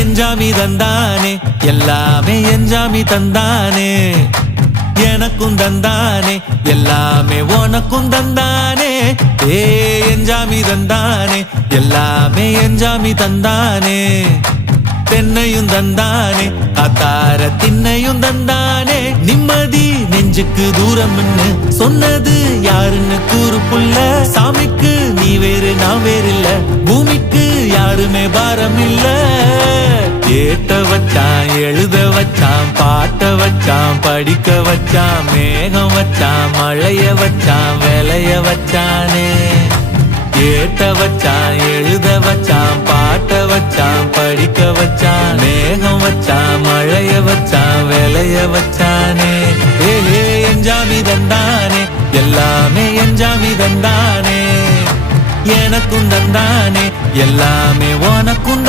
எஞ்சாமி தந்தானே எல்லாமே எஞ்சாமி தந்தானே எனக்கும் தந்தானே எல்லாமே உனக்கும் தந்தானே ஏ எஞ்சாமி தந்தானே எல்லாமே எஞ்சாமி தந்தானே தென்னையும் தந்தானே காத்தார திண்ணையும் தந்தானே நிம்மதி நெஞ்சுக்கு தூரம்னு சொன்னது யாருன்னு கூறு புள்ள சாமிக்கு நீ வேறு நான் வேறு இல்ல பூமிக்கு யாருமே பாரம் இல்ல ஏத்த வச்சான் எழுத வச்சான் பாட்ட வச்சான் படிக்க வச்சான் மேகம் வச்சான் மழைய வச்சான் விளைய வச்சானே ஏத்த வச்சான் எழுத வச்சான் பாட்ட வச்சான் படிக்க வச்சான் மேகம் வச்சான் மழைய வச்சான் விளைய வச்சானே ஏ எஞ்சாமி தந்தானே எல்லாமே எஞ்சாமி தந்தானே எனக்கும் தந்தானே எல்லாமே உனக்கும்